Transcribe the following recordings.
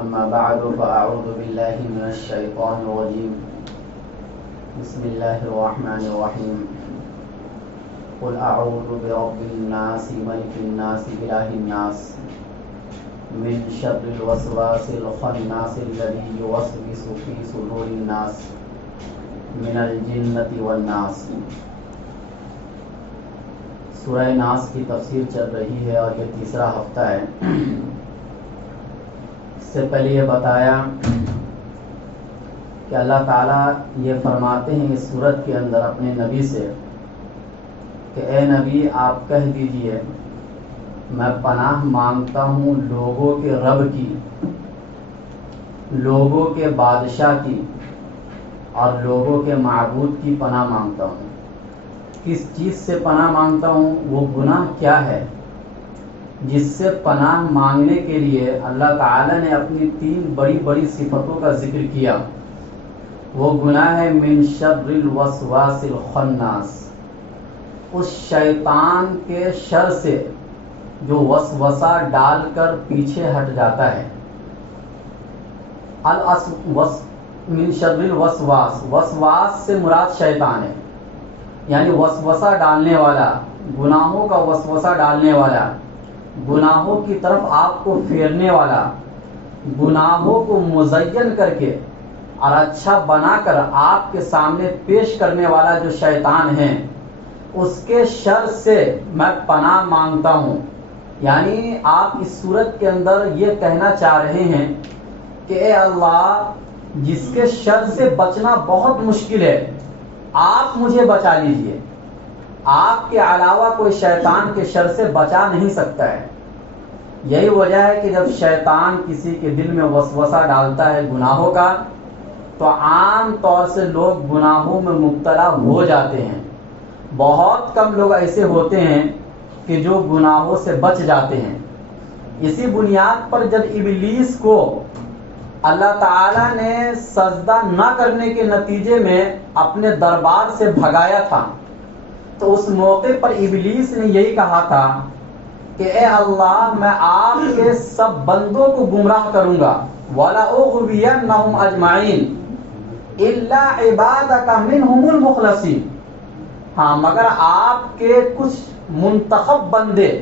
أما بعد فأعوذ بالله من الشيطان الرجيم بسم الله الرحمن الرحيم قل أعوذ برب الناس ملك الناس إله الناس من شر الوسواس الخناس الذي يوسوس في صدور الناس من الجنة والناس۔ سورہ ناس کی تفسیر چل رہی ہے اور یہ تیسرا ہفتہ ہے۔ اس سے پہلے یہ بتایا کہ اللہ تعالیٰ یہ فرماتے ہیں اس سورت کے اندر اپنے نبی سے کہ اے نبی آپ کہہ دیجئے میں پناہ مانگتا ہوں لوگوں کے رب کی، لوگوں کے بادشاہ کی اور لوگوں کے معبود کی پناہ مانگتا ہوں۔ کس چیز سے پناہ مانگتا ہوں؟ وہ گناہ کیا ہے جس سے پناہ مانگنے کے لیے اللہ تعالیٰ نے اپنی تین بڑی بڑی صفتوں کا ذکر کیا۔ وہ گناہ ہے من شر الوسواس الخناس، اس شیطان کے شر سے جو وسوسہ ڈال کر پیچھے ہٹ جاتا ہے۔ من شر الوسواس، وسواس سے مراد شیطان ہے، یعنی وسوسہ ڈالنے والا، گناہوں کا وسوسہ ڈالنے والا، گناہوں کی طرف آپ کو پھیرنے والا، گناہوں کو مزین کر کے اور اچھا بنا کر آپ کے سامنے پیش کرنے والا جو شیطان ہے، اس کے شر سے میں پناہ مانگتا ہوں۔ یعنی آپ اس صورت کے اندر یہ کہنا چاہ رہے ہیں کہ اے اللہ جس کے شر سے بچنا بہت مشکل ہے، آپ مجھے بچا لیجئے۔ آپ کے علاوہ کوئی شیطان کے شر سے بچا نہیں سکتا ہے۔ یہی وجہ ہے کہ جب شیطان کسی کے دل میں وسوسہ ڈالتا ہے گناہوں کا تو عام طور سے لوگ گناہوں میں مبتلا ہو جاتے ہیں۔ بہت کم لوگ ایسے ہوتے ہیں کہ جو گناہوں سے بچ جاتے ہیں۔ اسی بنیاد پر جب ابلیس کو اللہ تعالیٰ نے سجدہ نہ کرنے کے نتیجے میں اپنے دربار سے بھگایا تھا تو اس موقع پر ابلیس نے یہی کہا تھا کہ اے اللہ میں آپ کے سب بندوں کو گمراہ کروں گا، وَلَأُغْوِيَنَّهُمْ أَجْمَعِينَ إِلَّا عِبَادَكَ مِنْهُمُ الْمُخْلَصِينَ۔ ہاں مگر آپ کے کچھ منتخب بندے،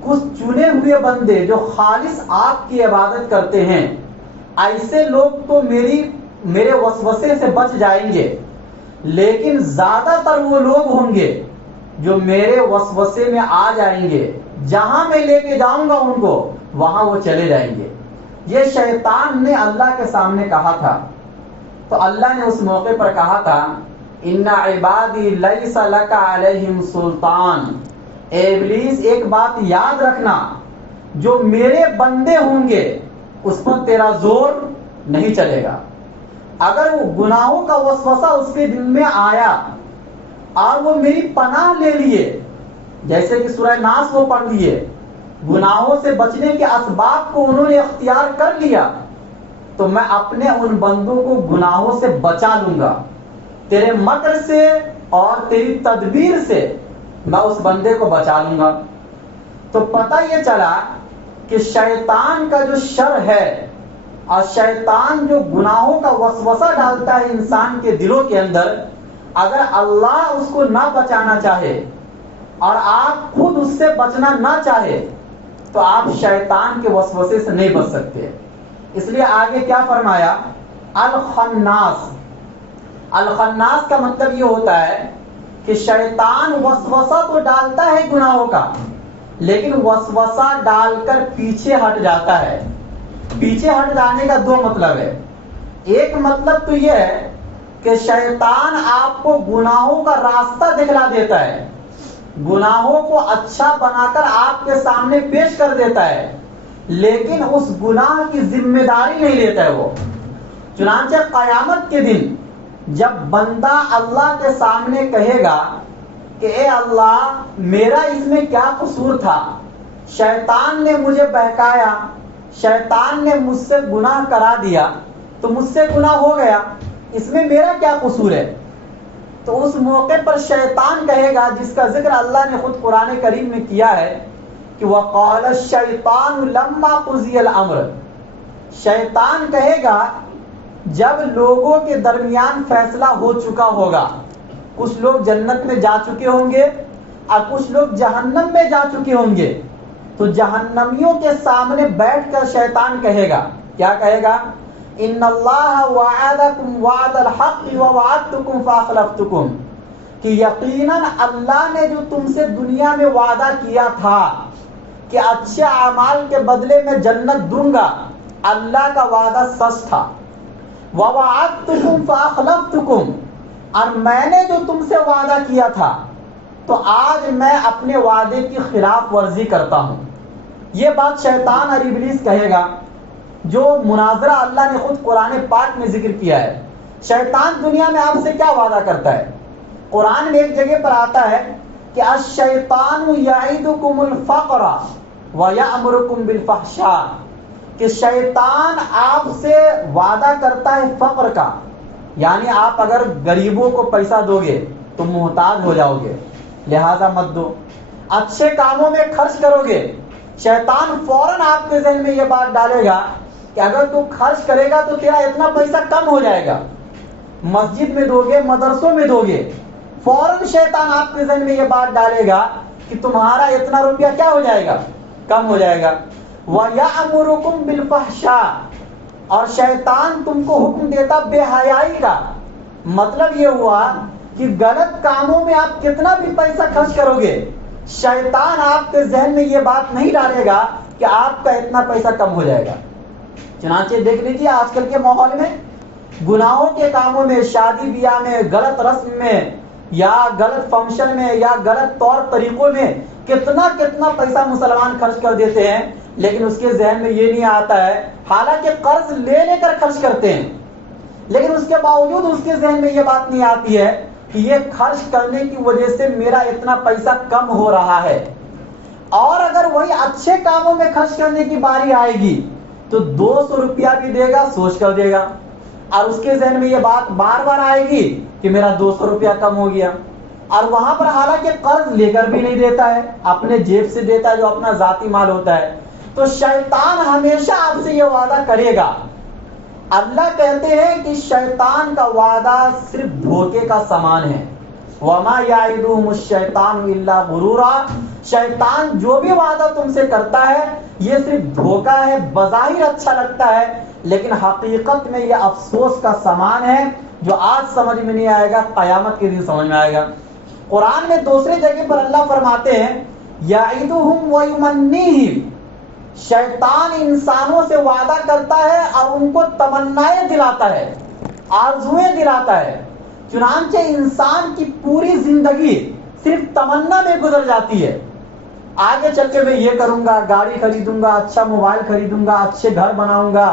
کچھ چنے ہوئے بندے جو خالص آپ کی عبادت کرتے ہیں، ایسے لوگ تو میرے وسوسے سے بچ جائیں گے، لیکن زیادہ تر وہ لوگ ہوں گے جو میرے وسوسے میں آ جائیں گے، جہاں میں لے کے جاؤں گا ان کو وہاں وہ چلے جائیں گے۔ یہ شیطان نے اللہ کے سامنے کہا تھا، تو اللہ نے اس موقع پر کہا تھا ان عبادی لیس لک علیہم سلطان۔ اے ابلیس ایک بات یاد رکھنا، جو میرے بندے ہوں گے اس پر تیرا زور نہیں چلے گا۔ اگر وہ گناہوں کا وسوسہ اس کے دل میں آیا اور وہ میری پناہ لے لیے، جیسے کہ سورہ ناس وہ پڑھ لیے، گناہوں سے بچنے کے اسباب کو انہوں نے اختیار کر لیا، تو میں اپنے ان بندوں کو گناہوں سے بچا لوں گا۔ تیرے مکر سے اور تیری تدبیر سے میں اس بندے کو بچا لوں گا۔ تو پتہ یہ چلا کہ شیطان کا جو شر ہے اور شیطان جو گناہوں کا وسوسہ ڈالتا ہے انسان کے دلوں کے اندر، اگر اللہ اس کو نہ بچانا چاہے اور آپ خود اس سے بچنا نہ چاہے تو آپ شیطان کے وسوسے سے نہیں بچ سکتے۔ اس لیے آگے کیا فرمایا؟ الخناس۔ الخناس کا مطلب یہ ہوتا ہے کہ شیطان وسوسہ تو ڈالتا ہے گناہوں کا، لیکن وسوسہ ڈال کر پیچھے ہٹ جاتا ہے۔ پیچھے ہٹ جانے کا دو مطلب ہے۔ ایک مطلب تو یہ ہے کہ شیطان آپ کو گناہوں کا راستہ دکھلا دیتا ہے، گناہوں کو اچھا بنا کر آپ کے سامنے پیش کر دیتا ہے، لیکن اس گناہ کی ذمہ داری نہیں لیتا ہے وہ۔ چنانچہ قیامت کے دن جب بندہ اللہ کے سامنے کہے گا کہ اے اللہ میرا اس میں کیا قصور تھا، شیطان نے مجھے بہکایا، شیطان نے مجھ سے گناہ کرا دیا تو مجھ سے گناہ ہو گیا، اس میں میرا کیا قصور ہے؟ تو اس موقع پر شیطان کہے گا، جس کا ذکر اللہ نے خود قرآن کریم میں کیا ہے کہ وَقَالَ الشَّيْطَانُ لَمَّا قُضِيَ الْأَمْرُ، شیطان کہے گا جب لوگوں کے درمیان فیصلہ ہو چکا ہوگا، کچھ لوگ جنت میں جا چکے ہوں گے اور کچھ لوگ جہنم میں جا چکے ہوں گے، تو جہنمیوں کے سامنے بیٹھ کر شیطان کہے گا، کیا کہے گا؟ ان اللہ وعدکم وعد الحق ووعدتکم فاخلفتکم، کہ یقیناً اللہ نے جو تم سے دنیا میں وعدہ کیا تھا کہ اچھے اعمال کے بدلے میں جنت دوں گا، اللہ کا وعدہ سچ تھا۔ ووعدتکم فاخلفتکم، اور میں نے جو تم سے وعدہ کیا تھا تو آج میں اپنے وعدے کی خلاف ورزی کرتا ہوں۔ یہ بات شیطان اور ابلیس کہے گا، جو مناظرہ اللہ نے خود قرآن پاک میں ذکر کیا ہے۔ شیطان دنیا میں آپ سے کیا وعدہ کرتا ہے؟ قرآن میں ایک جگہ پر آتا ہے کہ الشیطان یعدکم الفقر ویأمرکم بالفحشاء، کہ شیطان آپ سے وعدہ کرتا ہے فقر کا، یعنی آپ اگر غریبوں کو پیسہ دو گے تو محتاج ہو جاؤ گے، لہذا مت دو۔ اچھے کاموں میں خرچ کرو گے، شیطان فوراً آپ کے ذہن میں یہ بات ڈالے گا کہ اگر تو خرچ کرے گا تو تیرا اتنا پیسہ کم ہو جائے گا، مسجد میں دو گے، مدرسوں میں دو گے، فوراً شیطان آپ کے ذہن میں یہ بات ڈالے گا کہ تمہارا اتنا روپیہ کیا ہو جائے گا؟ کم ہو جائے گا۔ وَيَأْمُرُكُمْ بِالْفَحْشَاءِ، اور شیطان تم کو حکم دیتا بے حیائی کا۔ مطلب یہ ہوا کہ غلط کاموں میں آپ کتنا بھی پیسہ خرچ کرو گے، شیطان آپ کے ذہن میں یہ بات نہیں ڈالے گا کہ آپ کا اتنا پیسہ کم ہو جائے گا۔ چنانچہ دیکھ لیجیے آج کل کے ماحول میں گناہوں کے کاموں میں، شادی بیاہ میں، غلط رسم میں یا غلط فنکشن میں یا غلط طور طریقوں میں کتنا پیسہ مسلمان خرچ کر دیتے ہیں، لیکن اس کے ذہن میں یہ نہیں آتا ہے، حالانکہ قرض لے کر خرچ کرتے ہیں، لیکن اس کے باوجود اس کے ذہن میں یہ بات نہیں آتی ہے کہ یہ خرچ کرنے کی وجہ سے میرا اتنا پیسہ کم ہو رہا ہے۔ اور اگر وہی اچھے کاموں میں خرچ کرنے کی باری آئے گی تو 200 روپیہ بھی دے گا، سوچ کر دے گا، اور اس کے ذہن میں یہ بات بار بار آئے گی کہ میرا 200 روپیہ کم ہو گیا، اور وہاں پر حالانکہ قرض لے کر بھی نہیں دیتا ہے، اپنے جیب سے دیتا ہے جو اپنا ذاتی مال ہوتا ہے۔ تو شیطان ہمیشہ آپ سے یہ وعدہ کرے گا۔ اللہ کہتے ہیں کہ شیطان کا وعدہ صرف دھوکے کا سامان ہے۔ وَمَا يَعِدُهُمُ الشَّيْطَانُ إِلَّا غُرُورًا، شیطان جو بھی وعدہ تم سے کرتا ہے یہ صرف دھوکہ ہے، بظاہر اچھا لگتا ہے لیکن حقیقت میں یہ افسوس کا سامان ہے جو آج سمجھ میں نہیں آئے گا، قیامت کے دن سمجھ میں آئے گا۔ قرآن میں دوسری جگہ پر اللہ فرماتے ہیں یعدہم ویمنیہم، شیطان انسانوں سے وعدہ کرتا ہے اور ان کو تمنائیں دلاتا ہے، آرزویں دلاتا ہے، چنانچہ انسان کی پوری زندگی صرف تمنا میں گزر جاتی ہے۔ آگے چل کے میں یہ کروں گا، گاڑی خریدوں گا، اچھا موبائل خریدوں گا، اچھے گھر بناؤں گا،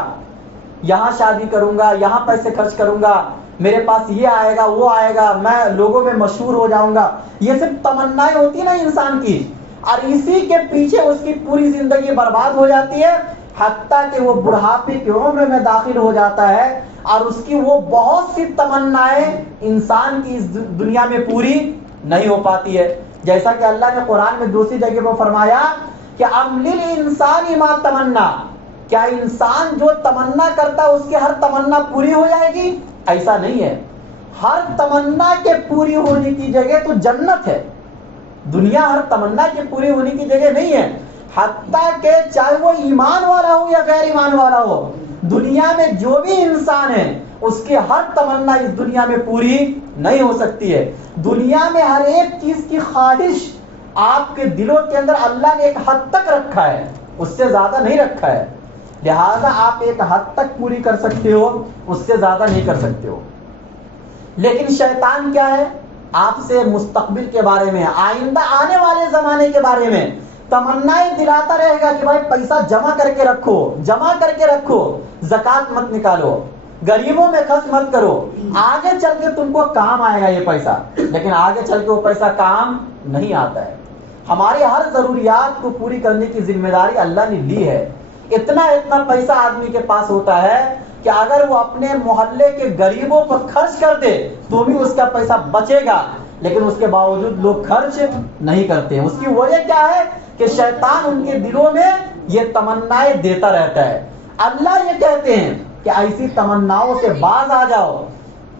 یہاں شادی کروں گا، یہاں پیسے خرچ کروں گا، میرے پاس یہ آئے گا، وہ آئے گا، میں لوگوں میں مشہور ہو جاؤں گا۔ یہ صرف تمنائیں ہوتی نا انسان کی، اور اسی کے پیچھے اس کی پوری زندگی برباد ہو جاتی ہے، حتیٰ کہ وہ بڑھاپے کی عمر میں داخل ہو جاتا ہے اور اس کی وہ بہت سی تمنائیں انسان کی اس دنیا میں پوری نہیں ہو پاتی ہے۔ جیسا کہ اللہ نے قرآن میں دوسری جگہ پر فرمایا کہ ام للانسان ما تمنا، کیا انسان جو تمنا کرتا ہے اس کی ہر تمنا پوری ہو جائے گی؟ ایسا نہیں ہے، ہر تمنا کے پوری ہونے کی جگہ تو جنت ہے، دنیا ہر تمنا کے پوری ہونے کی جگہ نہیں ہے، حتیٰ کہ چاہے وہ ایمان والا ہو یا غیر ایمان والا ہو، دنیا میں جو بھی انسان ہے اس کی ہر تمنا اس دنیا میں پوری نہیں ہو سکتی ہے۔ دنیا میں ہر ایک چیز کی خواہش آپ کے دلوں کے اندر اللہ نے ایک حد تک رکھا ہے، اس سے زیادہ نہیں رکھا ہے، لہذا آپ ایک حد تک پوری کر سکتے ہو، اس سے زیادہ نہیں کر سکتے ہو۔ لیکن شیطان کیا ہے؟ آپ سے مستقبل کے بارے میں، آئندہ آنے والے زمانے کے بارے میں تمنائیں دلاتا رہے گا کہ بھائی پیسہ جمع کر کے رکھو، زکوٰۃ مت نکالو، غریبوں میں خرچ مت کرو، آگے چل کے تم کو کام آئے گا یہ پیسہ، لیکن آگے چل کے وہ پیسہ کام نہیں آتا ہے۔ ہماری ہر ضروریات کو پوری کرنے کی ذمہ داری اللہ نے لی ہے۔ اتنا پیسہ آدمی کے پاس ہوتا ہے کہ اگر وہ اپنے محلے کے غریبوں پر خرچ کر دے تو بھی اس کا پیسہ بچے گا، لیکن اس کے باوجود لوگ خرچ نہیں کرتے۔ اس کی وجہ کیا ہے کہ شیطان ان کے دلوں میں یہ تمنائیں دیتا رہتا ہے۔ اللہ یہ کہتے ہیں کہ ایسی تمناؤں سے باز آ جاؤ.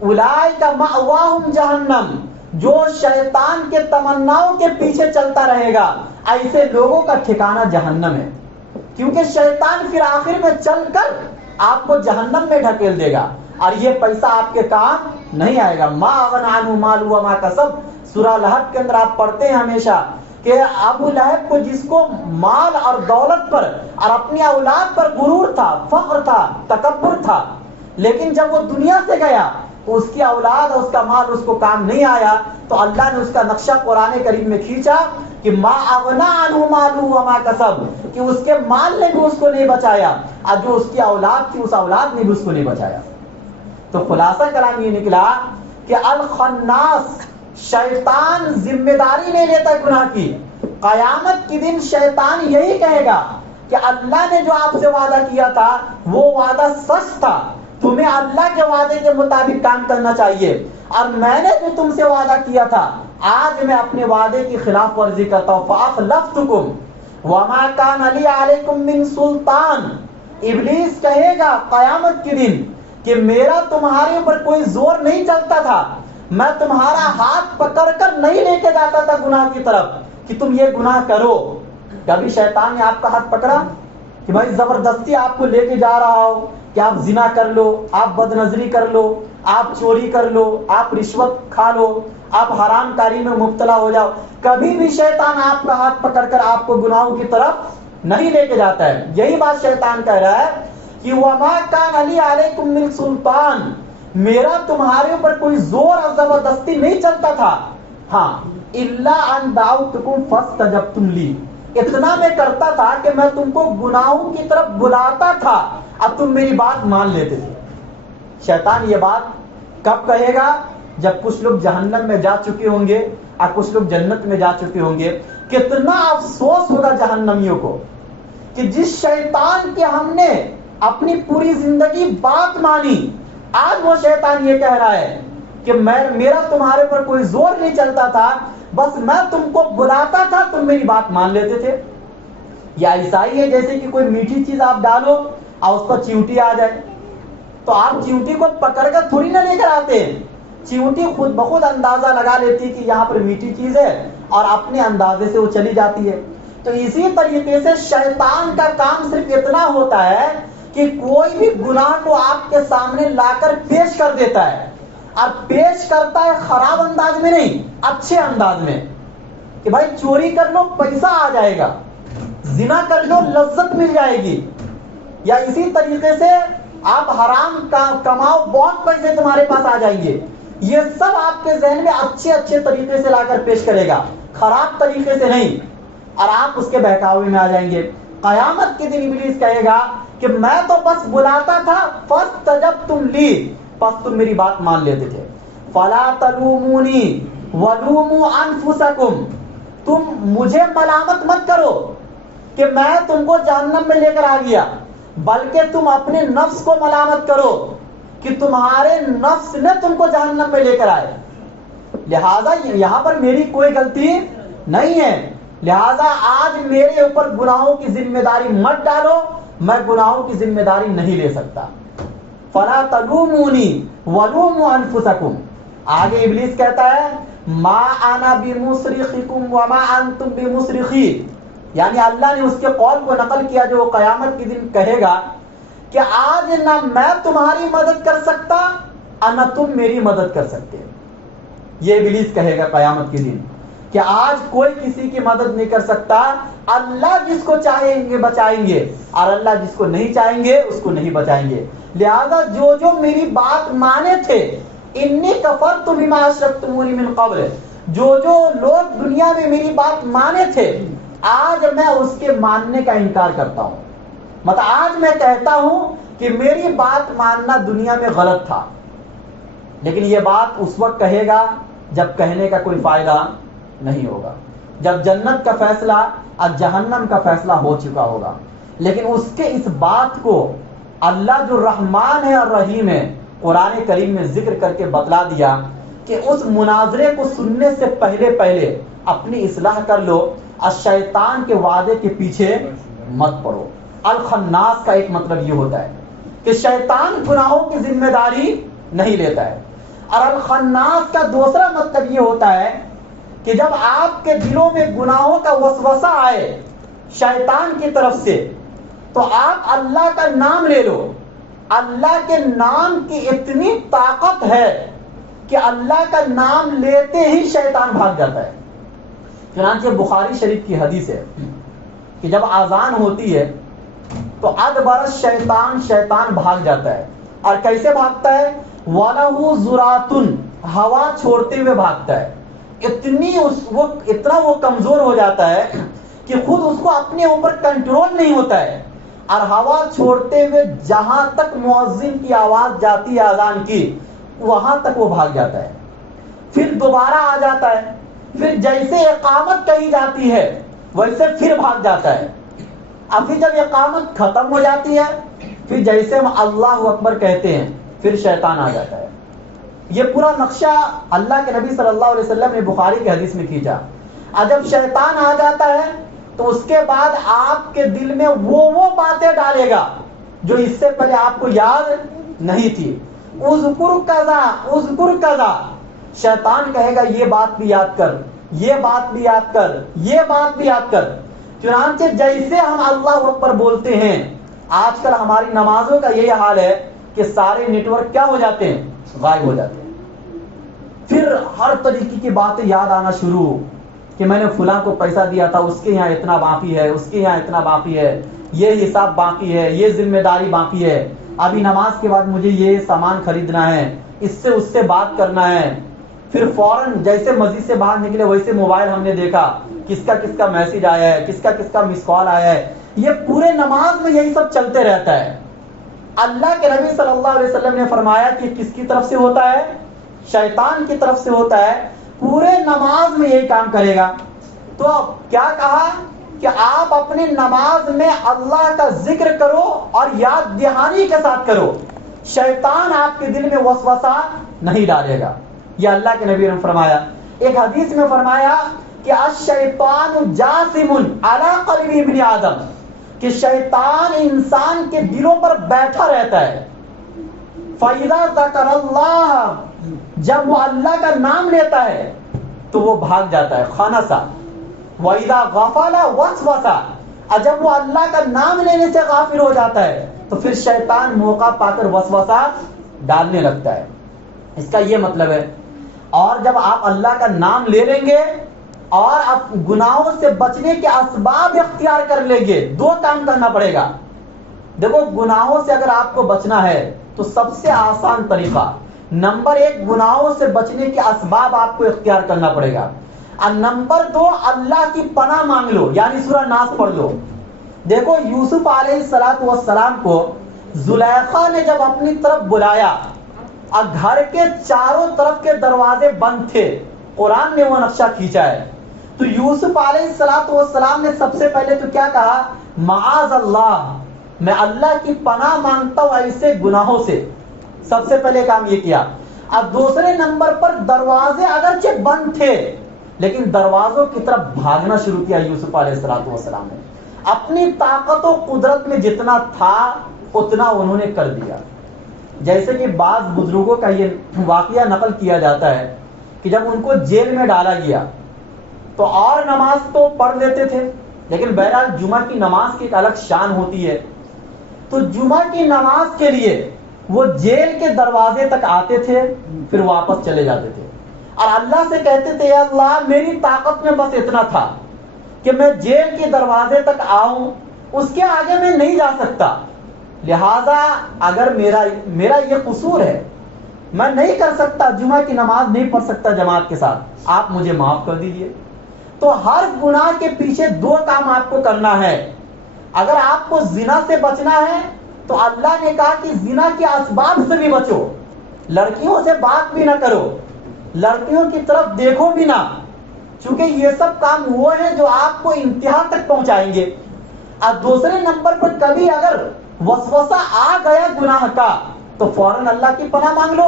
اولئک مأواہم جہنم، جو شیطان کے تمناؤں کے پیچھے چلتا رہے گا ایسے لوگوں کا ٹھکانہ جہنم ہے. کیونکہ شیطان پھر آخر میں چل کر آپ کو جہنم میں ڈھکیل دے گا اور یہ پیسہ آپ کے کام نہیں آئے گا. ما اغنی عنہ مالہ وما کسب، سورہ لہب کے اندر آپ پڑھتے ہیں ہمیشہ کہ ابو لہب کو جس کو مال اور دولت پر اور اپنی اولاد پر غرور تھا، فخر تھا، تکبر تھا، لیکن جب وہ دنیا سے گیا تو اس کی اولاد اور اس کا مال اس کو کام نہیں آیا، تو اللہ نے اس کا نقشہ قرآن کریم میں کھینچا کہ ما اغنی عنہ مالہ وما کسب، کہ اس کے مال نے بھی اس کو نہیں بچایا اور جو اس کی اولاد تھی اس اولاد نے بھی اس کو نہیں بچایا. تو خلاصہ کلام یہ نکلا کہ الخناس، شیطان ذمہ داری نہیں لیتا گناہ کی. قیامت کے دن شیطان یہی کہے گا کہ اللہ نے جو آپ سے وعدہ کیا تھا وہ وعدہ سچ تھا، تمہیں اللہ کے وعدے کے مطابق کام کرنا چاہیے، اور میں نے جو تم سے وعدہ کیا تھا آج میں اپنے وعدے کی خلاف ورزی کرتا ہوں. فأخلفتکم وما کان لی علیکم من سلطان. ابلیس کہے گا قیامت کے دن کہ میرا تمہارے اوپر کوئی زور نہیں چلتا تھا، میں تمہارا ہاتھ پکڑ کر نہیں لے کے جاتا تھا گناہ کی طرف کہ تم یہ گناہ کرو. کبھی شیطان نے آپ کا ہاتھ پکڑا کہ بھائی زبردستی آپ کو لے کے جا رہا ہو کہ آپ زنا کر لو، آپ بد نظری کر لو، آپ چوری کر لو، آپ رشوت کھا لو، آپ حرام کاری میں مبتلا ہو جاؤ؟ کبھی بھی شیطان آپ کا ہاتھ پکڑ کر آپ کو گناہوں کی طرف نہیں لے کے جاتا ہے. یہی بات شیطان کہہ رہا ہے کہ وما کان لی علیکم من سلطان، میرا تمہارے اوپر کوئی زور اور زبردستی نہیں چلتا تھا. ہاں الا ان دعوتکم فاستجبتم لی، اتنا میں کرتا تھا کہ میں تم کو گناہوں کی طرف بلاتا تھا، اب تم میری بات مان لیتے تھے. شیطان یہ بات کب کہے گا؟ جب کچھ لوگ جہنم میں جا چکے ہوں گے اور کچھ لوگ جنت میں جا چکے ہوں گے. کتنا افسوس ہوگا جہنمیوں کو کہ جس شیطان کے ہم نے اپنی پوری زندگی بات مانی، آج وہ شیطان یہ کہہ رہا ہے کہ میرا تمہارے پر کوئی زور نہیں چلتا تھا، بس میں تم کو بلاتا تھا، تم میری بات مان لیتے تھے. یا ایسا ہی ہے جیسے کہ کوئی میٹھی چیز آپ ڈالو اور اس پر چیونٹی آ جائے، تو آپ چیونٹی کو پکڑ کر تھوڑی نہ لے کر آتے ہیں. چیونٹی خود بخود اندازہ لگا لیتی کہ یہاں پر میٹھی چیز ہے اور اپنے اندازے سے وہ چلی جاتی ہے. تو اسی طریقے سے شیطان کا کام صرف اتنا ہوتا ہے کہ کوئی بھی گناہ کو آپ کے سامنے لا کر پیش کر دیتا ہے، اور پیش کرتا ہے خراب انداز میں نہیں، اچھے انداز میں، کہ بھائی چوری کر لو پیسہ آ جائے گا، زنا کر لو لذت مل جائے گی، یا اسی طریقے سے آپ حرام کماؤ بہت پیسے تمہارے پاس آ جائیں گے. یہ سب آپ کے ذہن میں اچھے طریقے سے لا کر پیش کرے گا، خراب طریقے سے نہیں، اور آپ اس کے بہکاوے میں آ جائیں گے. قیامت کے دن ابلیس کہے گا کہ میں تو بس بلاتا تھا، فاستجبتم لی، پس تم میری بات مان لیتے تھے. فلا تلومونی ولوموا انفسکم، تم مجھے ملامت مت کرو کہ میں تم کو جہنم میں لے کر آ گیا، بلکہ تم اپنے نفس کو ملامت کرو کہ تمہارے نفس نے تم کو جہنم میں لے کر آئے. لہذا یہاں پر میری کوئی غلطی نہیں ہے، لہذا آج میرے اوپر گناہوں کی ذمہ داری مت ڈالو، میں گناہوں کی ذمہ داری نہیں لے سکتا. فلا تلومونی ولوموا انفسکم. آگے ابلیس کہتا ہے ما انا بمصرخکم وما انتم بمصرخی، یعنی اللہ نے اس کے قول کو نقل کیا جو وہ قیامت کے دن کہے گا کہ آج نہ میں تمہاری مدد کر سکتا اور نہ تم میری مدد کر سکتے. یہ ابلیس کہے گا قیامت کے دن کہ آج کوئی کسی کی مدد نہیں کر سکتا، اللہ جس کو چاہیں گے بچائیں گے اور اللہ جس کو نہیں چاہیں گے اس کو نہیں بچائیں گے. لہذا جو میری بات مانے تھے، انی کفرت بما اشرکتمونی من قبل، جو لوگ دنیا میں میری بات مانے تھے آج میں اس کے ماننے کا انکار کرتا ہوں. مطلب آج میں کہتا ہوں کہ میری بات ماننا دنیا میں غلط تھا، لیکن یہ بات اس وقت کہے گا جب کہنے کا کوئی فائدہ نہیں ہوگا، جب جنت کا فیصلہ اور جہنم کا فیصلہ ہو چکا ہوگا. لیکن اس کے اس بات کو اللہ جو رحمان ہے اور رحیم ہے قرآن کریم میں ذکر کر کے بتلا دیا کہ اس مناظرے کو سننے سے پہلے اپنی اصلاح کر لو اور شیطان کے وعدے کے پیچھے مت پڑو. الخناس کا ایک مطلب یہ ہوتا ہے کہ شیطان گناہوں کی ذمہ داری نہیں لیتا ہے، اور الخناس کا دوسرا مطلب یہ ہوتا ہے کہ جب آپ کے دلوں میں گناہوں کا وسوسہ آئے شیطان کی طرف سے تو آپ اللہ کا نام لے لو. اللہ کے نام کی اتنی طاقت ہے کہ اللہ کا نام لیتے ہی شیطان بھاگ جاتا ہے. چنانچہ بخاری شریف کی حدیث ہے کہ جب اذان ہوتی ہے تو ادبر شیطان بھاگ جاتا ہے. اور کیسے بھاگتا ہے؟ وَلَهُ زُرَاتٌ، ہوا چھوڑتے ہوئے بھاگتا ہے. اتنا وہ کمزور ہو جاتا ہے کہ خود اس کو اپنے اوپر کنٹرول نہیں ہوتا ہے، اور ہوا چھوڑتے ہوئے جہاں تک مؤذن کی آواز جاتی ہے اذان کی وہاں تک وہ بھاگ جاتا ہے. پھر دوبارہ آ جاتا ہے، پھر جیسے اقامت کہی جاتی ہے ویسے پھر بھاگ جاتا ہے. ابھی جب اقامت ختم ہو جاتی ہے پھر جیسے ہم اللہ اکبر کہتے ہیں پھر شیطان آ جاتا ہے. یہ پورا نقشہ اللہ کے نبی صلی اللہ علیہ وسلم نے بخاری کی حدیث میں کھینچا. اور جب شیطان آ جاتا ہے تو اس کے بعد آپ کے دل میں وہ باتیں ڈالے گا جو اس سے پہلے آپ کو یاد نہیں تھی. اذکر کذا اذکر کذا، شیطان کہے گا یہ بات بھی یاد کر، یہ بات بھی یاد کر، یہ بات بھی یاد کر. چنانچہ جیسے ہم اللہ اکبر بولتے ہیں، آج کل ہماری نمازوں کا یہی حال ہے کہ سارے نیٹ ورک کیا ہو جاتے ہیں؟ غائب ہو جاتے ہیں. پھر ہر طریقے کی باتیں یاد آنا شروع کہ میں نے فلاں کو پیسہ دیا تھا، اس کے یہاں اتنا باقی ہے، اس کے یہاں اتنا باقی ہے، یہ حساب باقی ہے، یہ ذمہ داری باقی ہے، ابھی نماز کے بعد مجھے یہ سامان خریدنا ہے، اس سے بات کرنا ہے. پھر فوراً جیسے مسجد سے باہر نکلے ویسے موبائل ہم نے دیکھا کس کا میسج آیا ہے، کس کا مس کال آیا ہے. یہ پورے نماز میں یہی سب چلتے رہتا ہے. اللہ کے نبی صلی اللہ علیہ وسلم نے فرمایا کہ کس کی طرف سے ہوتا ہے؟ شیطان کی طرف سے ہوتا ہے. پورے نماز میں یہی کام کرے گا. تو کیا کہا کہ آپ اپنی نماز میں اللہ کا ذکر کرو اور یاد دہانی کے ساتھ کرو، شیطان آپ کے دل میں وسوسہ نہیں ڈالے گا. یہ اللہ کے نبی نے فرمایا. ایک حدیث میں فرمایا کہ الشیطان جاثم علی قلب ابن آدم، کہ شیطان انسان کے دلوں پر بیٹھا رہتا ہے. فَإِذَا ذَكَرَ اللَّهَ، جب وہ اللہ کا نام لیتا ہے تو وہ بھاگ جاتا ہے. خانسا وَإِذَا غَفَلَ وَسْوَسَ، اور جب وہ اللہ کا نام لینے سے غافل ہو جاتا ہے تو پھر شیطان موقع پا کر وسوسہ ڈالنے لگتا ہے. اس کا یہ مطلب ہے. اور جب آپ اللہ کا نام لے لیں گے اور آپ گناہوں سے بچنے کے اسباب اختیار کر لیں گے، دو کام کرنا پڑے گا. دیکھو، گناہوں سے اگر آپ کو بچنا ہے تو سب سے آسان طریقہ نمبر 1 گناہوں سے بچنے کے اسباب آپ کو اختیار کرنا پڑے گا. اور نمبر 2 اللہ کی پناہ مانگ لو، یعنی سورہ ناس پڑھ لو. دیکھو، یوسف علیہ السلام کو زلیخا نے جب اپنی طرف بلایا اور گھر کے چاروں طرف کے دروازے بند تھے، قرآن نے وہ نقشہ کھینچا ہے، تو یوسف علیہ السلام نے سب سے پہلے تو کیا کہا؟ معاذ اللہ، میں اللہ کی پناہ مانگتا ہوں ایسے گناہوں سے. سب سے پہلے کام یہ کیا. اب دوسرے نمبر پر دروازے اگرچہ بند تھے لیکن دروازوں کی طرف بھاگنا شروع کیا یوسف علیہ السلام نے. اپنی طاقت و قدرت میں جتنا تھا اتنا انہوں نے کر دیا. جیسے کہ بعض بزرگوں کا یہ واقعہ نقل کیا جاتا ہے کہ جب ان کو جیل میں ڈالا گیا تو اور نماز تو پڑھ لیتے تھے لیکن بہرحال جمعہ کی نماز کی ایک الگ شان ہوتی ہے. تو جمعہ کی نماز کے لیے وہ جیل کے دروازے تک آتے تھے پھر واپس چلے جاتے تھے اور اللہ سے کہتے تھے، یا اللہ میری طاقت میں بس اتنا تھا کہ میں جیل کے دروازے تک آؤں، اس کے آگے میں نہیں جا سکتا، لہذا اگر میرا یہ قصور ہے، میں نہیں کر سکتا، جمعہ کی نماز نہیں پڑھ سکتا جماعت کے ساتھ، آپ مجھے معاف کر دیجئے. تو ہر گناہ کے پیچھے 2 کام آپ کو کرنا ہے. اگر آپ کو زنا سے بچنا ہے تو اللہ نے کہا کہ زنا کے اسباب سے بھی بچو، لڑکیوں سے بات بھی نہ کرو، لڑکیوں کی طرف دیکھو بھی نہ، چونکہ یہ سب کام وہ ہیں جو آپ کو انتہا تک پہنچائیں گے. اور دوسرے نمبر پر کبھی اگر وسوسہ آ گیا گناہ کا تو فوراً اللہ کی پناہ مانگ لو،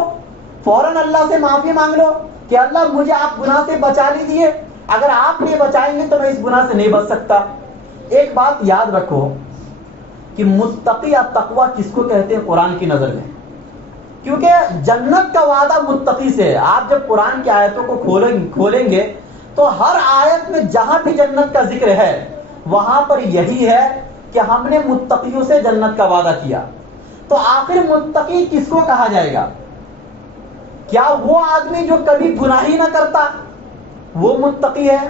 فوراً اللہ سے معافی مانگ لو کہ اللہ مجھے آپ گناہ سے بچا لیجیے، اگر آپ نہیں بچائیں گے تو میں اس گناہ سے نہیں بچ سکتا. ایک بات یاد رکھو کہ متقی یا تقوی کس کو کہتے ہیں قرآن کی نظر میں، کیونکہ جنت کا وعدہ متقی سے ہے۔ آپ جب قرآن کی آیتوں کو کھولیں گے تو ہر آیت میں جہاں بھی جنت کا ذکر ہے وہاں پر یہی ہے کہ ہم نے متقیوں سے جنت کا وعدہ کیا۔ تو آخر متقی کس کو کہا جائے گا؟ کیا وہ آدمی جو کبھی گناہ ہی نہ کرتا وہ متقی ہے،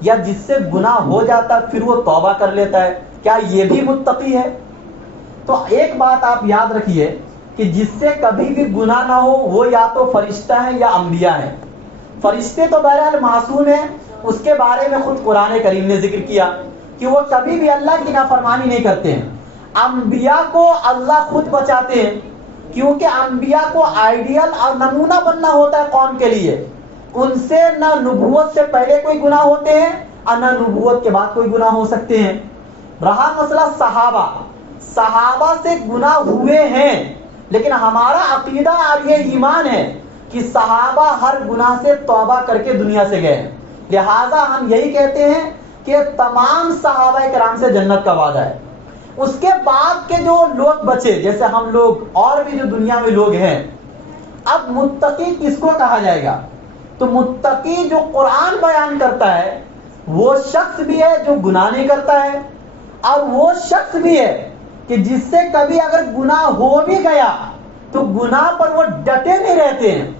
یا جس سے گناہ ہو جاتا پھر وہ توبہ کر لیتا ہے، کیا یہ بھی متقی ہے؟ تو ایک بات آپ یاد رکھیے کہ جس سے کبھی بھی گناہ نہ ہو وہ یا تو فرشتہ ہے یا انبیاء ہے۔ فرشتے تو بہرحال معصوم ہیں، اس کے بارے میں خود قرآن کریم نے ذکر کیا کہ وہ کبھی بھی اللہ کی نافرمانی نہیں کرتے ہیں۔ انبیاء کو اللہ خود بچاتے ہیں، کیونکہ انبیاء کو آئیڈیل اور نمونہ بننا ہوتا ہے قوم کے لیے۔ ان سے نہ نبوت سے پہلے کوئی گناہ ہوتے ہیں اور نہ نبوت کے بعد کوئی گناہ ہو سکتے ہیں۔ رہا مسئلہ صحابہ سے گناہ ہوئے ہیں، لیکن ہمارا عقیدہ اور یہ ایمان ہے کہ صحابہ ہر گناہ سے توبہ کر کے دنیا سے گئے، لہٰذا ہم یہی کہتے ہیں کہ تمام صحابہ کرام سے جنت کا وعدہ ہے۔ اس کے بعد کے جو لوگ بچے جیسے ہم لوگ اور بھی جو دنیا میں لوگ ہیں، اب متقی کس کو کہا جائے گا؟ تو متقی جو قرآن بیان کرتا ہے وہ شخص بھی ہے جو گناہ نہیں کرتا ہے، اور وہ شخص بھی ہے کہ جس سے کبھی اگر گناہ ہو بھی گیا تو گناہ پر وہ ڈٹے نہیں رہتے ہیں،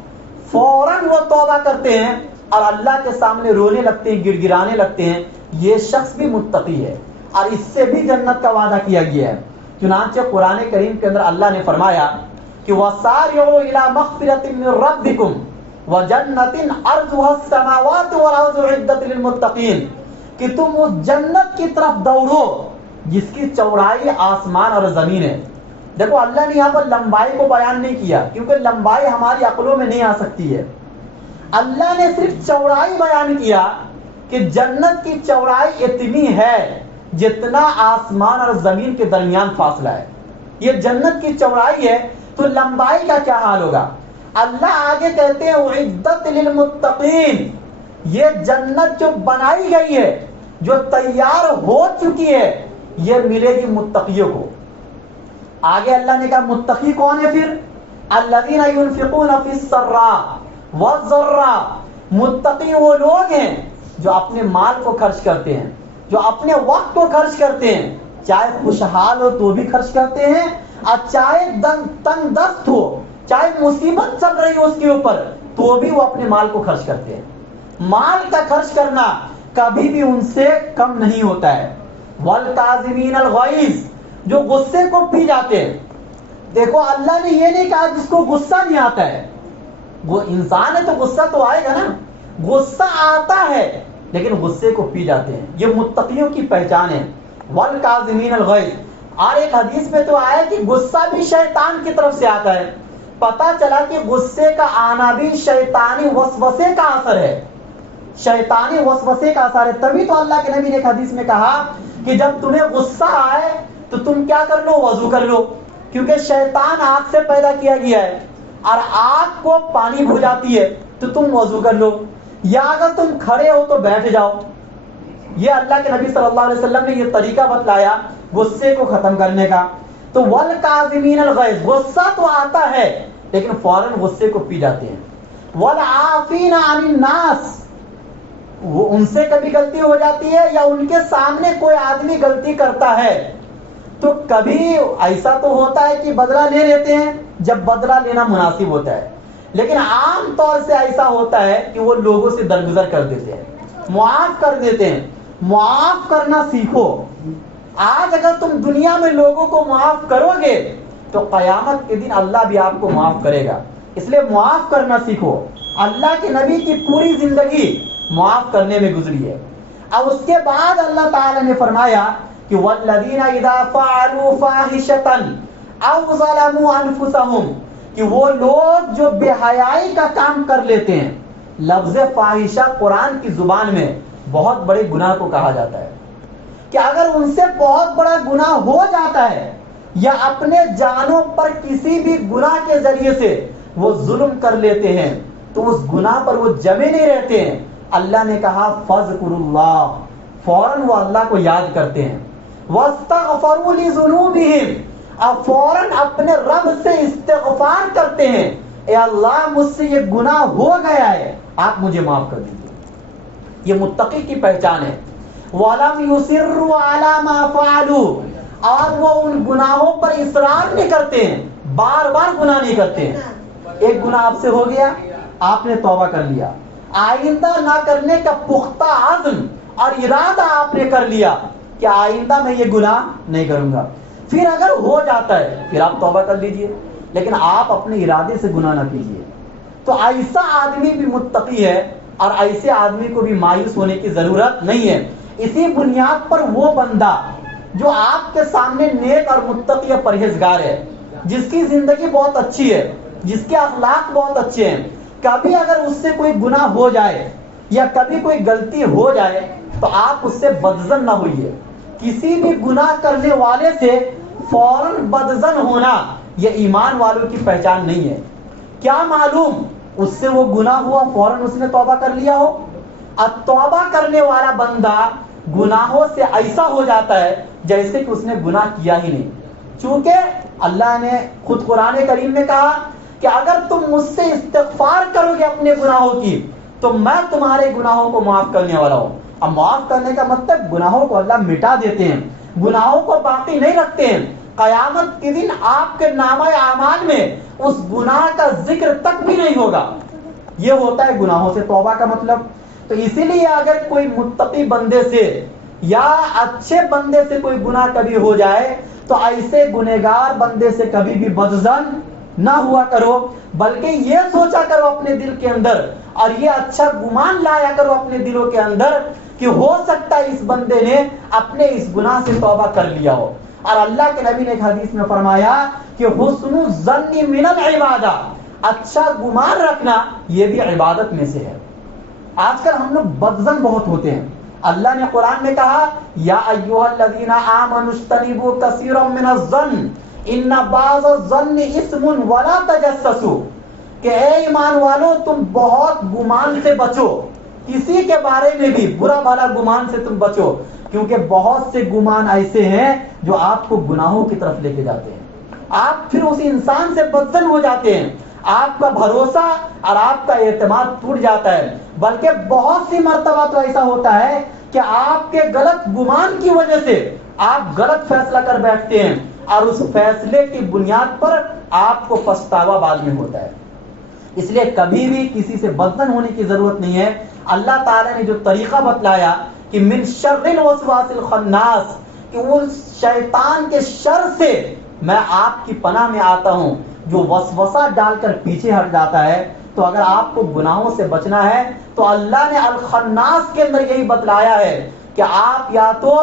فوراً وہ توبہ کرتے ہیں اور اللہ کے سامنے رونے لگتے ہیں، گڑ گڑانے لگتے ہیں۔ یہ شخص بھی متقی ہے اور اس سے بھی جنت کا وعدہ کیا گیا ہے۔ چنانچہ قرآن کریم کے اندر اللہ نے فرمایا کہ وَسَارِعُوا إِلَىٰ مَغْفِرَةٍ مِّن رَّبِّكُمْ وَجَنَّةٍ عَرْضُهَا السَّمَاوَاتُ وَالْأَرْضُ أُعِدَّتْ لِلْمُتَّقِينَ، کہ تم اس جنت کی طرف دوڑو جس کی چوڑائی آسمان اور زمین ہے۔ دیکھو اللہ نے یہاں پر لمبائی کو بیان نہیں کیا کیونکہ لمبائی ہماری عقلوں میں نہیں آ سکتی ہے۔ اللہ نے صرف چوڑائی بیان کیا کہ جنت کی چوڑائی اتنی ہے جتنا آسمان اور زمین کے درمیان فاصلہ ہے۔ یہ جنت کی چوڑائی ہے تو لمبائی کا کیا حال ہوگا؟ اللہ آگے کہتے ہیں اعدت للمتقین، یہ جنت جو بنائی گئی ہے، جو تیار ہو چکی ہے، یہ ملے گی متقیوں کو۔ آگے اللہ نے کہا متقی کون ہے پھر؟ الذین ينفقون فی السراء والضراء، متقی وہ لوگ ہیں جو اپنے مال کو خرچ کرتے ہیں، جو اپنے وقت کو خرچ کرتے ہیں، چاہے خوشحال ہو تو بھی خرچ کرتے ہیں، اور چاہے تنگ دست ہو، چاہے مصیبت چل رہی ہو اس کے اوپر تو بھی وہ اپنے مال کو خرچ کرتے ہیں۔ مال کا خرچ کرنا کبھی بھی ان سے کم نہیں ہوتا ہے۔ والکاظمین الغیظ، جو غصے کو پی جاتے ہیں۔ دیکھو اللہ نے یہ نہیں کہا جس کو غصہ نہیں آتا ہے، وہ انسان ہے تو غصہ تو آئے گا نا، غصہ آتا ہے لیکن غصے کو پی جاتے ہیں، یہ متقیوں کی پہچان ہے۔ والکاظمین الغیظ، اور ایک حدیث میں تو آیا کہ غصہ بھی شیطان کی طرف سے آتا ہے۔ پتہ چلا کہ غصے کا آنا بھی شیطانی وسوسے کا اثر ہے، شیطانی وسوسے کا اثر ہے۔ تبھی تو اللہ کے نبی نے ایک حدیث میں کہا کہ جب تمہیں غصہ آئے تو تم کیا کر لو؟ وضو کر لو، کیونکہ شیطان آگ سے پیدا کیا گیا ہے اور آگ کو پانی بھو جاتی ہے، تو تم وضو کر لو، یا اگر تم کھڑے ہو تو بیٹھ جاؤ۔ یہ اللہ کے نبی صلی اللہ علیہ وسلم نے یہ طریقہ بتلایا غصے کو ختم کرنے کا۔ تو والکاظمین الغیظ، غصہ تو آتا ہے لیکن فوراً غصے کو پی جاتے ہیں۔ والعافین عن الناس، وہ ان سے کبھی غلطی ہو جاتی ہے یا ان کے سامنے کوئی آدمی غلطی کرتا ہے تو کبھی ایسا تو ہوتا ہے کہ بدلہ لے لیتے ہیں جب بدلہ لینا مناسب ہوتا ہے، لیکن عام طور سے ایسا ہوتا ہے کہ وہ لوگوں سے درگزر کر دیتے ہیں، معاف کر دیتے ہیں۔ معاف کرنا سیکھو۔ آج اگر تم دنیا میں لوگوں کو معاف کرو گے تو قیامت کے دن اللہ بھی آپ کو معاف کرے گا، اس لیے معاف کرنا سیکھو۔ اللہ کے نبی کی پوری زندگی معاف کرنے میں گزری ہے۔ اب اس کے بعد اللہ تعالی نے فرمایا کہ والذین اذا فعلوا فاحشة او ظلموا انفسهم، کہ وہ لوگ جو بے حیائی کا کام کر لیتے ہیں۔ لفظ فاحشہ قرآن کی زبان میں بہت بڑے گناہ کو کہا جاتا ہے، کہ اگر ان سے بہت بڑا گناہ ہو جاتا ہے یا اپنے جانوں پر کسی بھی گناہ کے ذریعے سے وہ ظلم کر لیتے ہیں تو اس گناہ پر وہ جمے نہیں رہتے ہیں۔ اللہ نے کہا فذکروا اللہ، فوراً وہ اللہ کو یاد کرتے ہیں۔ واستغفروا لذنوبہم، اب فوراً اپنے رب سے استغفار کرتے ہیں، اے اللہ مجھ سے یہ گناہ ہو گیا ہے، آپ مجھے معاف کر دیجیے۔ یہ متقی کی پہچان ہے۔ وَلَمْ يُصِرُّوا عَلَى مَا فَعَلُوا، اور وہ ان گناہوں پر اصرار نہیں کرتے ہیں، بار بار گناہ نہیں کرتے ہیں۔ ایک گناہ آپ سے ہو گیا، آپ نے توبہ کر لیا، آئندہ نہ کرنے کا پختہ عزم اور ارادہ آپ نے کر لیا کہ آئندہ میں یہ گناہ نہیں کروں گا، پھر اگر ہو جاتا ہے پھر آپ توبہ کر لیجئے، لیکن آپ اپنے ارادے سے گناہ نہ کیجئے۔ تو ایسا آدمی بھی متقی ہے، اور ایسے آدمی کو بھی مایوس ہونے کی ضرورت نہیں ہے۔ اسی بنیاد پر وہ بندہ جو آپ کے سامنے نیک اور متقی اور پرہیزگار ہے، جس کی زندگی بہت اچھی ہے، جس کے اخلاق بہت اچھے ہیں، کبھی اگر اس سے کوئی گناہ ہو جائے یا کبھی کوئی غلطی ہو جائے تو آپ اس سے بدظن نہ ہوئیے۔ کسی بھی گناہ کرنے والے سے فوراً بدظن ہونا یہ ایمان والوں کی پہچان نہیں ہے۔ کیا معلوم اس سے وہ گناہ ہوا، فوراً اس نے توبہ کر لیا ہو۔ اب توبہ کرنے والا بندہ گناہوں سے ایسا ہو جاتا ہے جیسے کہ اس نے گناہ کیا ہی نہیں، چونکہ اللہ نے خود قرآن کریم میں کہا کہ اگر تم مجھ سے استغفار کرو گے اپنے گناہوں کی تو میں تمہارے گناہوں کو معاف کرنے والا ہوں۔ اب معاف کرنے کا مطلب گناہوں کو اللہ مٹا دیتے ہیں، گناہوں کو باقی نہیں رکھتے ہیں۔ قیامت کے دن آپ کے نامہ اعمال میں اس گناہ کا ذکر تک بھی نہیں ہوگا۔ یہ ہوتا ہے گناہوں سے توبہ کا مطلب۔ تو اسی لیے اگر کوئی متقی بندے سے یا اچھے بندے سے کوئی گناہ کبھی ہو جائے تو ایسے گنہگار بندے سے کبھی بھی بدظن نہ ہوا کرو، بلکہ یہ سوچا کرو اپنے دل کے اندر، اور یہ اچھا گمان لایا کرو اپنے دلوں کے اندر کہ ہو سکتا ہے اس بندے نے اپنے اس گناہ سے توبہ کر لیا ہو۔ اور اللہ کے نبی نے ایک حدیث میں فرمایا کہ حسن الظن من العبادہ، اچھا گمان رکھنا یہ بھی عبادت میں سے ہے۔ آج کل ہم لوگ بدظن بہت ہوتے ہیں۔ اللہ نے قرآن میں کہا یا ایھا الذین آمنوا اجتنبوا کثیرا من الظن ان بعض الظن اسم ولا تجسسوا، کہ اے ایمان والو تم بہت گمان سے بچو، کسی کے بارے میں بھی برا بھلا گمان سے تم بچو، کیونکہ بہت سے گمان ایسے ہیں جو آپ کو گناہوں کی طرف لے کے جاتے ہیں۔ آپ پھر اس انسان سے بدظن ہو جاتے ہیں، آپ کا بھروسہ اور آپ کا اعتماد ٹوٹ جاتا ہے۔ بلکہ بہت سی مرتبہ تو ایسا ہوتا ہے کہ آپ کے غلط گمان کی وجہ سے آپ غلط فیصلہ کر بیٹھتے ہیں، اور اس فیصلے کی بنیاد پر آپ کو پچھتاوا بعد میں ہوتا ہے۔ اس لیے کبھی بھی کسی سے بدظن ہونے کی ضرورت نہیں ہے۔ اللہ تعالیٰ نے جو طریقہ بتلایا کہ من شر الوسواس الخناس، کہ وہ شیطان کے شر سے میں آپ کی پناہ میں آتا ہوں جو وسوسہ ڈال کر پیچھے ہٹ جاتا ہے۔ تو اگر آپ کو گناہوں سے بچنا ہے تو اللہ نے الخناس کے اندر یہی بتلایا ہے کہ آپ یا تو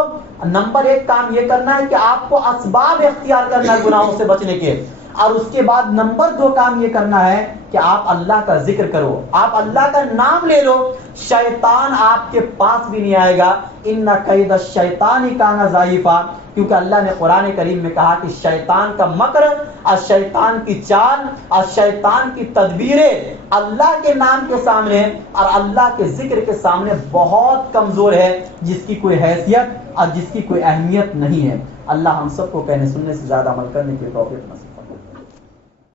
نمبر 1 کام یہ کرنا ہے کہ آپ کو اسباب اختیار کرنا ہے گناہوں سے بچنے کے، اور اس کے بعد نمبر 2 کام یہ کرنا ہے کہ آپ اللہ کا ذکر کرو، آپ اللہ کا نام لے لو، شیطان آپ کے پاس بھی نہیں آئے گا۔ ان کید الشیطان کان ضعیفا، کیونکہ اللہ نے قرآن کریم میں کہا کہ شیطان کا مکر اور شیطان کی چال اور شیطان کی تدبیریں اللہ کے نام کے سامنے اور اللہ کے ذکر کے سامنے بہت کمزور ہے، جس کی کوئی حیثیت اور جس کی کوئی اہمیت نہیں ہے۔ اللہ ہم سب کو کہنے سننے سے زیادہ عمل کرنے کی توفیق نصیب